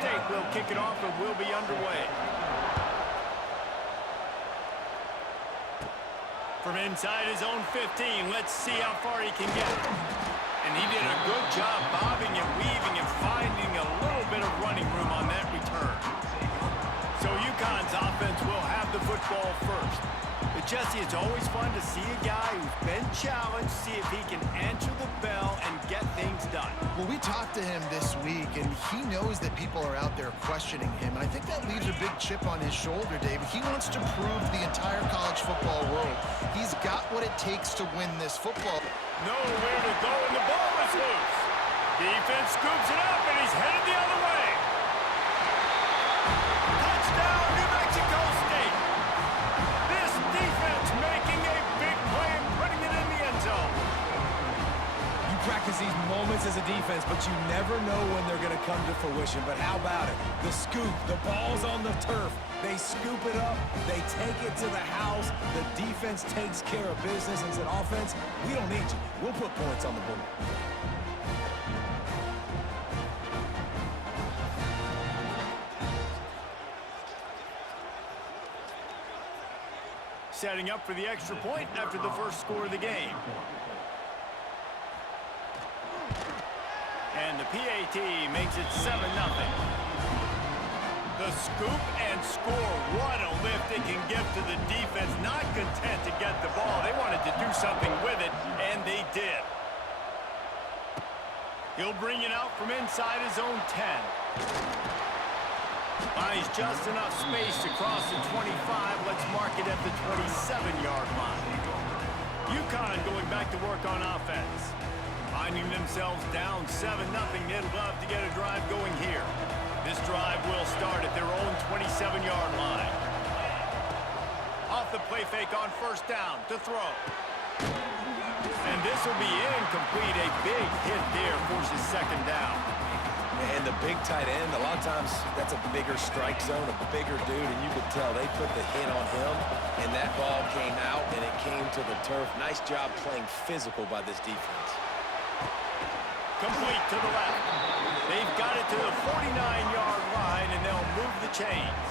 State will kick it off and will be underway. From inside his own 15, let's see how far he can get. And he did a good job bobbing and weaving and finding a little bit of running room on that return. So UConn's offense will have the football first. But Jesse, it's always fun to see a guy who's been challenged, see if he can answer the bell and get things done. Well, we talked to him this week, and he knows that people are out there questioning him. And I think that leaves a big chip on his shoulder, David. He wants to prove the entire college football world he's got what it takes to win this football. Nowhere to go, and the ball is loose. Defense scoops it up, and he's headed the other way. Touchdown, New Mexico State. This defense making a big play and putting it in the end zone. You practice these moments as a defense, but you never know when they're going to come to fruition. But how about it? The scoop, the ball's on the turf. They scoop it up, they take it to the house, the defense takes care of business and said, offense, we don't need you. We'll put points on the board. Setting up for the extra point after the first score of the game. And the PAT makes it 7-0. The scoop and score. What a lift it can give to the defense. Not content to get the ball. They wanted to do something with it, and they did. He'll bring it out from inside his own 10. Buys just enough space to cross the 25. Let's mark it at the 27-yard line. UConn going back to work on offense. Finding themselves down 7-0. They'd love to get a drive going here. This drive will start at their own 27-yard line. Off the play fake on first down to throw. And this will be incomplete. A big hit there forces second down. And the big tight end, a lot of times that's a bigger strike zone, a bigger dude, and you could tell they put the hit on him, and that ball came out, and it came to the turf. Nice job playing physical by this defense. Complete to the left. They've got it to the 49-yard line, and they'll move the chains.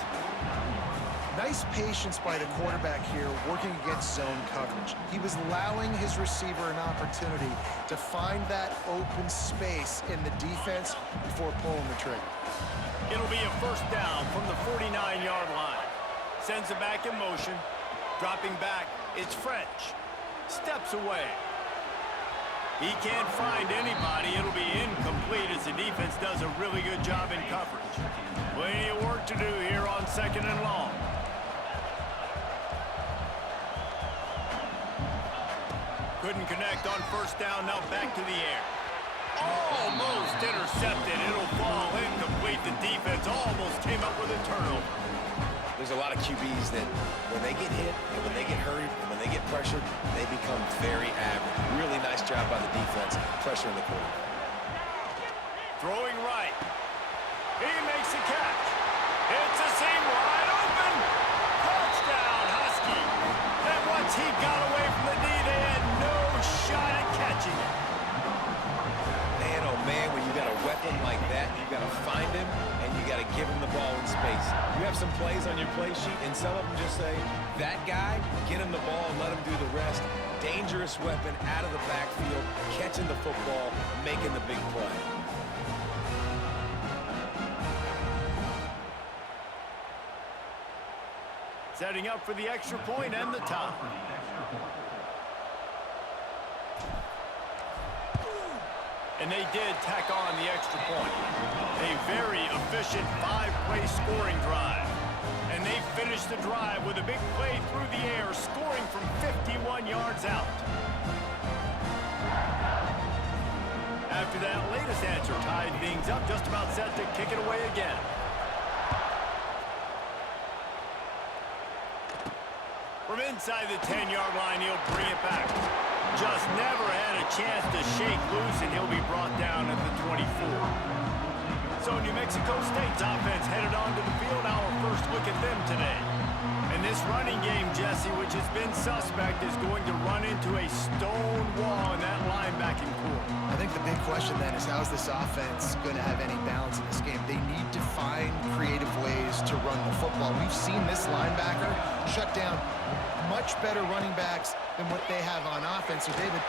Nice patience by the quarterback here working against zone coverage. He was allowing his receiver an opportunity to find that open space in the defense before pulling the trigger. It'll be a first down from the 49-yard line. Sends it back in motion. Dropping back, it's French. Steps away. He can't find anybody. It'll be incomplete as the defense does a really good job in coverage. Plenty of work to do here on second and long. Couldn't connect on first down. Now back to the air. Almost intercepted. It'll fall incomplete. The defense almost came up with a turnover. There's a lot of QBs that when they get hit and when they get hurried and when they get pressured, they become very average. Really nice job by the defense, pressuring the quarterback. Throwing right. He makes the catch. It's a seam wide open. Touchdown, Husky. And once he got away from the knee, they had no shot at catching it. Man, oh man, when you got a weapon like that, you got to find him and you got to give him the ball in space. You have some plays on your play sheet, and some of them just say, that guy, get him the ball and let him do the rest. Dangerous weapon out of the backfield, catching the football, making the big play. Setting up for the extra point and the top. And they did tack on the extra point. A very efficient 5-play scoring drive. And they finished the drive with a big play through the air, scoring from 51 yards out. After that latest answer tied things up, just about set to kick it away again. From inside the 10-yard line, he'll bring it back. Just never had a chance to shake loose, and he'll be brought down at the 24. So New Mexico State's offense headed onto the field. Our first look at them today. And this running game, Jesse, which has been suspect, is going to run into a stone wall in that linebacking core. I think the big question then is, how is this offense going to have any balance in this game? They need to find creative ways to run the football. We've seen this linebacker shut down much better running backs than what they have on offense. So, David.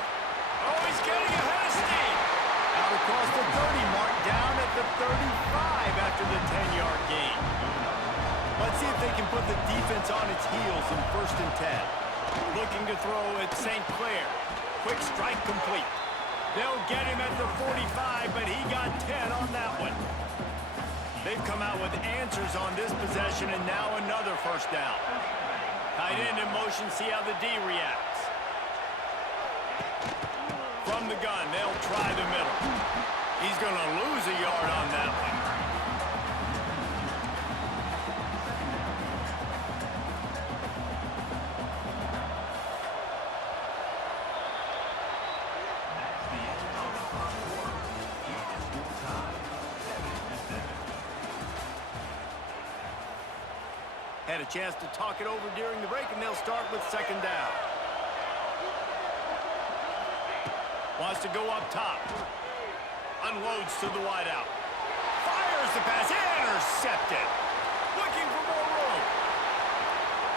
Oh, he's getting ahead of steam. Out across the 30 mark, down at the 35 after the 10-yard gain. Let's see if they can put the defense on its heels in 1st and 10. Looking to throw at St. Clair. Quick strike complete. They'll get him at the 45, but he got 10 on that one. They've come out with answers on this possession, and now another 1st down. Tight end in motion, see how the D reacts. From the gun, they'll try the middle. He's going to lose a yard on that one. Had a chance to talk it over during the break, and they'll start with 2nd down. Wants to go up top. Unloads to the wideout. Fires the pass. Intercepted. Looking for more room.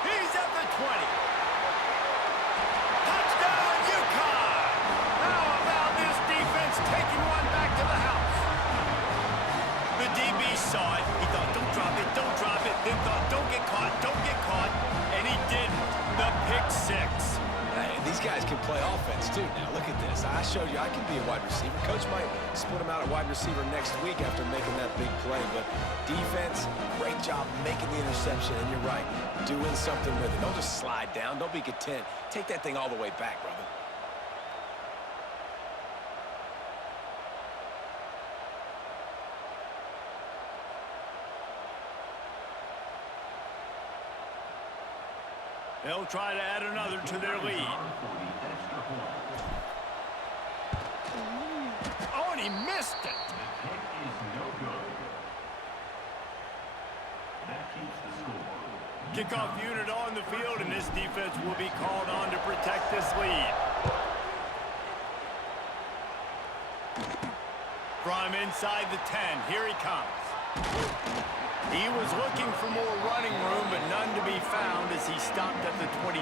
He's at the 20. Touchdown, UConn! How about this defense taking one back to the house? The DB saw it. He thought, don't drop it, don't drop it. Then thought, don't get caught, don't get caught. And he didn't. The pick 6. Hey, these guys can play offense, too. Now, look at this. I showed you I can be a wide receiver. Coach might split him out at wide receiver next week after making that big play. But defense, great job making the interception. And you're right, doing something with it. Don't just slide down. Don't be content. Take that thing all the way back, brother. They'll try to add another to their lead. Oh, and he missed it. Kickoff unit on the field, and this defense will be called on to protect this lead. From inside the 10, here he comes. He was looking for more running room, but none to be found as he stopped at the 23.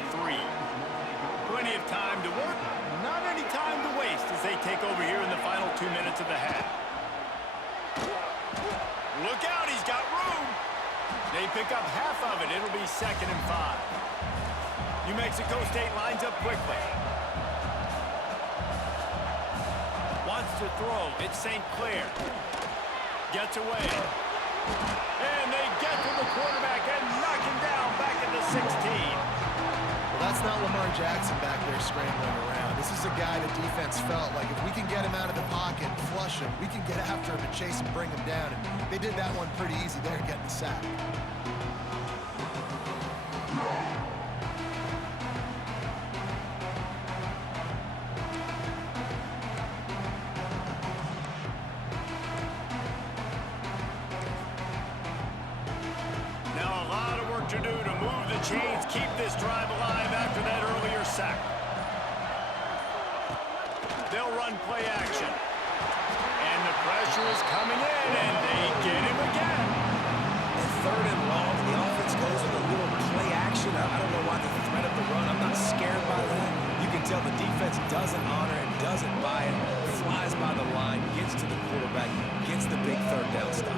Plenty of time to work, not any time to waste as they take over here in the final 2 minutes of the half. Look out, he's got room. They pick up half of it. It'll be 2nd and 5. New Mexico State lines up quickly. Wants to throw. It's St. Clair. Gets away. And they get to the quarterback and knock him down back at the 16. Well, that's not Lamar Jackson back there scrambling around. This is a guy the defense felt like if we can get him out of the pocket, flush him, we can get after him and chase him, bring him down. And they did that one pretty easy there, getting the sack. To do to move the chains, keep this drive alive after that earlier sack. They'll run play action. And the pressure is coming in, and they get him again. And 3rd and long, the offense goes with a little play action. I don't know why the threat of the run. I'm not scared by that. You can tell the defense doesn't honor it, doesn't buy it, flies by the line, gets to the quarterback, gets the big 3rd down stop.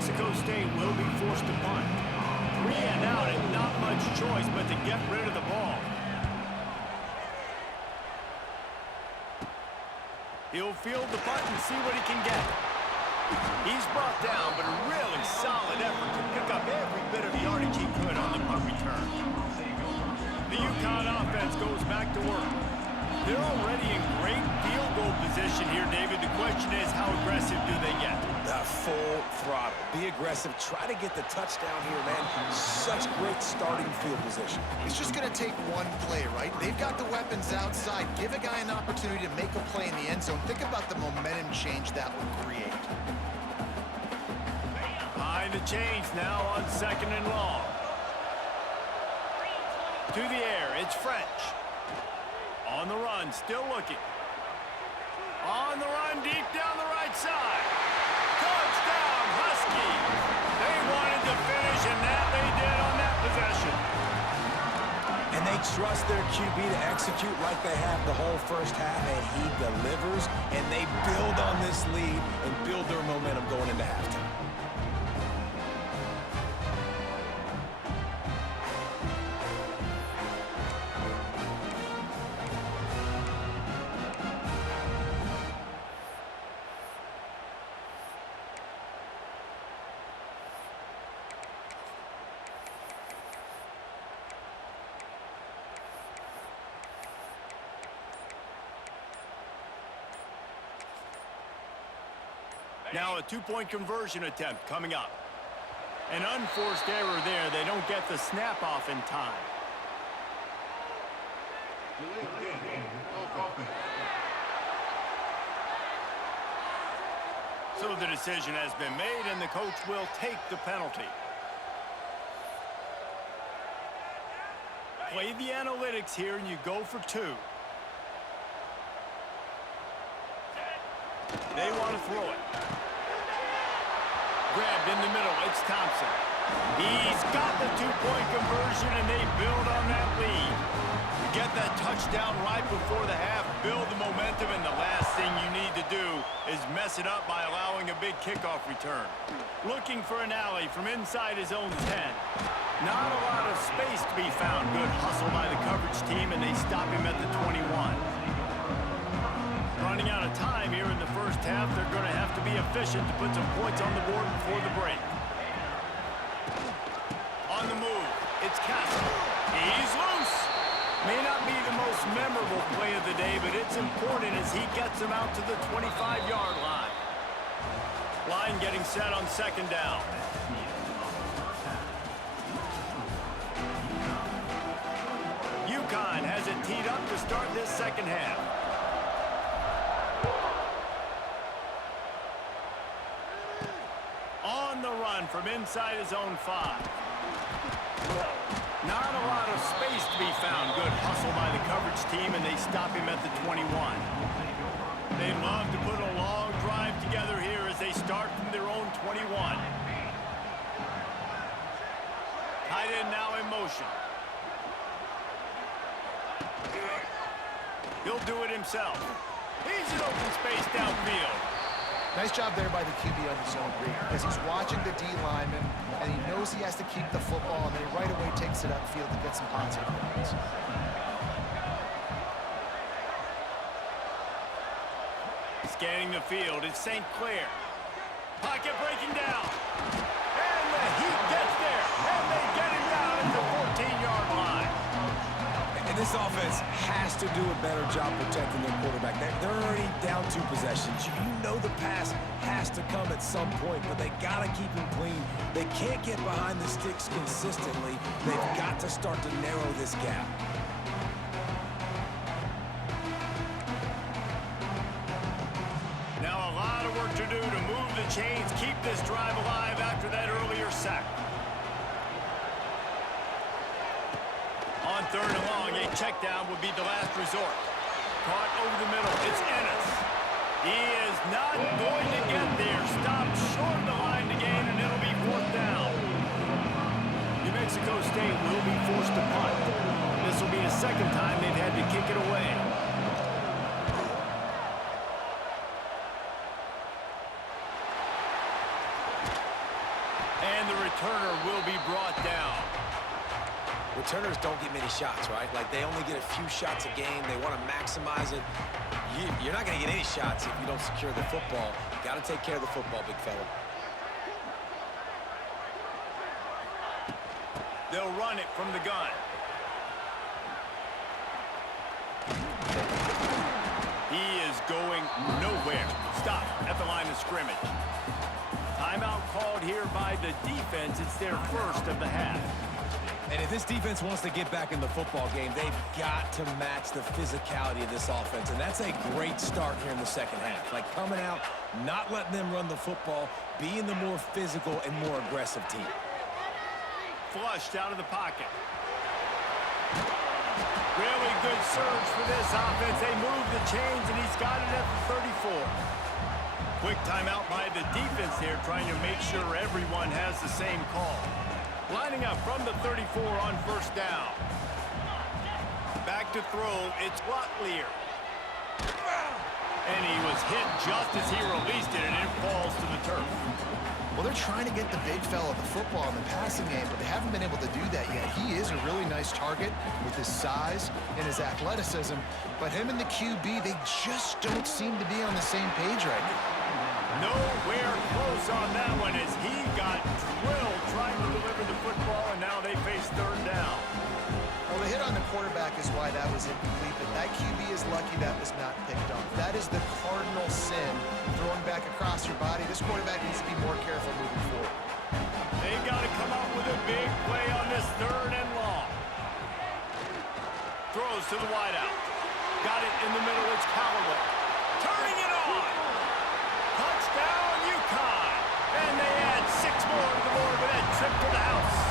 Mexico State will be forced to punt. 3 and out and not much choice but to get rid of the ball. He'll field the punt and see what he can get. He's brought down, but a really solid effort to pick up every bit of yardage he could on the punt return. The UConn offense goes back to work. They're already in great field goal position here, David. The question is, how aggressive do they get? Full throttle. Be aggressive. Try to get the touchdown here, man. Such great starting field position. It's just going to take one play, right? They've got the weapons outside. Give a guy an opportunity to make a play in the end zone. Think about the momentum change that would create. Behind the chains now on 2nd and long. To the air, it's French. On the run, still looking. On the run, deep down the right side. Touchdown, Huskies. They wanted to finish, and that they did on that possession. And they trust their QB to execute like they have the whole first half, and he delivers, and they build on this lead and build their momentum going into halftime. Now a two-point conversion attempt coming up. An unforced error there. They don't get the snap off in time. So the decision has been made, and the coach will take the penalty. Play the analytics here, and you go for 2. They want to throw it. Grabbed in the middle, it's Thompson. He's got the two-point conversion, and they build on that lead. You get that touchdown right before the half, build the momentum, and the last thing you need to do is mess it up by allowing a big kickoff return. Looking for an alley from inside his own 10. Not a lot of space to be found. Good hustle by the coverage team, and they stop him at the 21. Running out of time here in the first half. They're going to have to be efficient to put some points on the board before the break. On the move, it's Castle. He's loose. May not be the most memorable play of the day, but it's important as he gets them out to the 25-yard line. Line getting set on 2nd down. UConn has it teed up to start this second half. On the run from inside his own 5. Not a lot of space to be found. Good hustle by the coverage team, and they stop him at the 21. They love to put a long drive together here as they start from their own 21. Tight end now in motion. He'll do it himself. He's in open space downfield. Nice job there by the QB on the zone read, because he's watching the D lineman, and he knows he has to keep the football, and then he right away takes it upfield to get some positive yards. Scanning the field, it's St. Clair. Pocket breaking down. And the Heat gets there, and they get him down at the 14-yard line. And this offense has to do a better job protecting their quarterback. They're already down 2 possessions. You know the pass has to come at some point, but they got to keep him clean. They can't get behind the sticks consistently. They've got to start to narrow this gap. Now a lot of work to do to move the chains, keep this drive alive after that earlier sack. On 3rd and long, a check down would be the last resort. Caught over the middle, it's Ennis. He is not going to get there. Stopped short of the line to gain, and it'll be 4th down. New Mexico State will be forced to punt. This will be the 2nd time they've had to kick it away. And the returner will be brought down. Returners don't get many shots, right? Like, they only get a few shots a game. They want to maximize it. You're not going to get any shots if you don't secure the football. You got to take care of the football, big fella. They'll run it from the gun. He is going nowhere. Stop at the line of scrimmage. Timeout call. out here by the defense. It's their first of the half. And if this defense wants to get back in the football game, they've got to match the physicality of this offense. And that's a great start here in the second half. Like coming out, not letting them run the football, being the more physical and more aggressive team. Flushed out of the pocket. Really good surge for this offense. They move the chains, and he's got it at the 34. Quick timeout by the defense there, trying to make sure everyone has the same call. Lining up from the 34 on first down. Back to throw, it's Locklear. And he was hit just as he released it, and it falls to the turf. Well, they're trying to get the big fella the football in the passing game, but they haven't been able to do that yet. He is a really nice target with his size and his athleticism, but him and the QB, they just don't seem to be on the same page right now. Nowhere close on that one as he got drilled trying to deliver the football, and now they face third down. Well, the hit on the quarterback is why that was incomplete, but that QB is lucky that was not picked off. That is the cardinal sin, throwing back across your body. This quarterback needs to be more careful moving forward. They've got to come up with a big play on this third and long. Throws to the wideout. Got it in the middle, it's Callaway. Turning it on! Touchdown, UConn! And they add 6 more to the board with that trip to the house.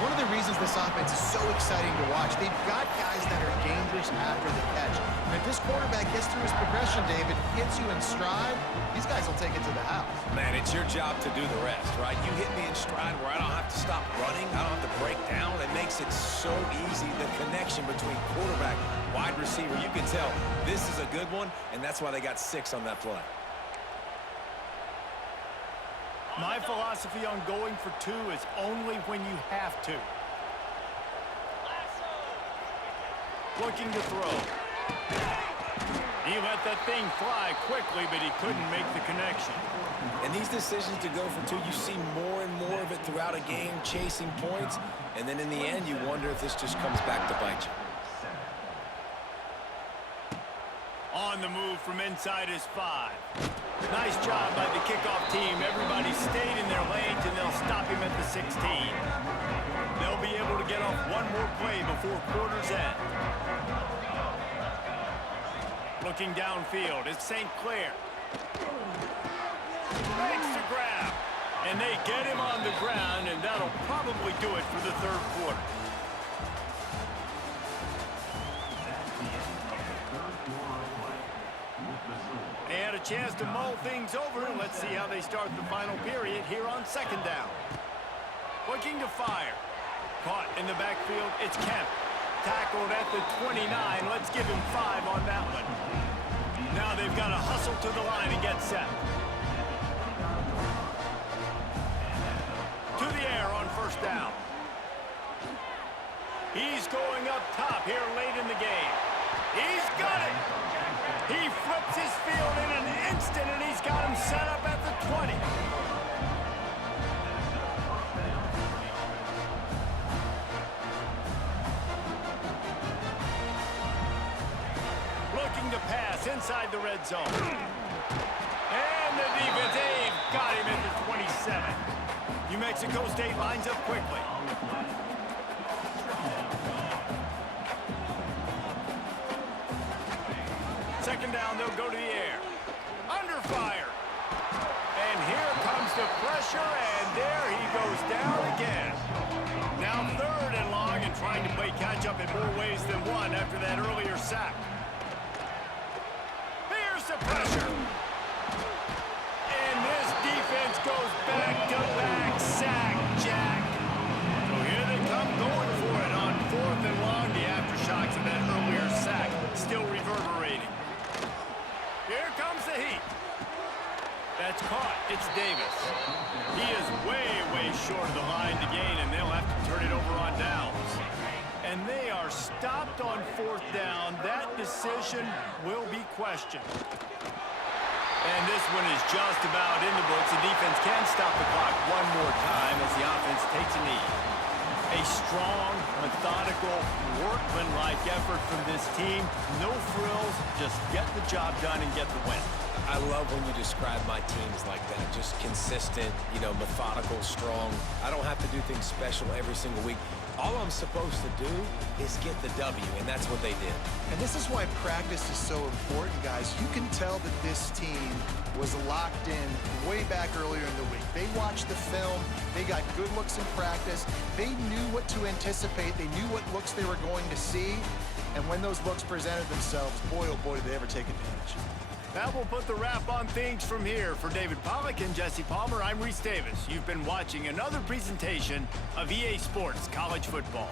One of the reasons this offense is so exciting to watch, they've got guys that are dangerous after the catch. And if this quarterback gets through his progression, David, hits you in stride, these guys will take it to the house. Man, it's your job to do the rest, right? You hit me in stride where I don't have to stop running. I don't have to break down. It makes it so easy, the connection between quarterback, wide receiver. You can tell this is a good one, and that's why they got 6 on that play. My philosophy on going for 2 is only when you have to. Looking to throw. He let that thing fly quickly, but he couldn't make the connection. And these decisions to go for 2, you see more and more of it throughout a game, chasing points, and then in the end, you wonder if this just comes back to bite you. On the move from inside his 5. Nice job by the kickoff team. Everybody stayed in their lanes, and they'll stop him at the 16. They'll be able to get off one more play before quarter's end. Looking downfield, it's St. Clair. Makes the grab. And they get him on the ground, and that'll probably do it for the third quarter. They had a chance to mull things over. Let's see how they start the final period here on second down. Looking to fire. Caught in the backfield, it's Kemp. Tackled at the 29. Let's give him 5 on that one. Now they've got to hustle to the line and get set. To the air on first down. He's going up top here late in the game. He's got it. He flips his field in an instant, and he's got him set up at the 20. Looking to pass inside the red zone. And the defense, they've got him at the 27. New Mexico State lines up quickly. Second down, they'll go to the air. Under fire. And here comes the pressure, and there he goes down again. Now third and long, and trying to play catch-up in more ways than one after that earlier sack. Here's the pressure. And this defense goes back-to-back sack, Jack. So here they come going for it on fourth and long. The aftershocks of that earlier sack still reverberating. Here comes the heat. That's caught. It's Davis. He is way, way short of the line to gain, and they'll have to turn it over on downs. And they are stopped on fourth down. That decision will be questioned. And this one is just about in the books. The defense can stop the clock one more time as the offense takes a knee. A strong, methodical, workmanlike effort from this team. No frills, just get the job done and get the win. I love when you describe my teams like that. Just consistent, methodical, strong. I don't have to do things special every single week. All I'm supposed to do is get the W, and that's what they did. And this is why practice is so important, guys. You can tell that this team was locked in way back earlier in the week. They watched the film. They got good looks in practice. They knew what to anticipate. They knew what looks they were going to see. And when those looks presented themselves, boy, oh boy, did they ever take advantage. That will put the wrap on things from here. For David Pollack and Jesse Palmer, I'm Reese Davis. You've been watching another presentation of EA Sports College Football.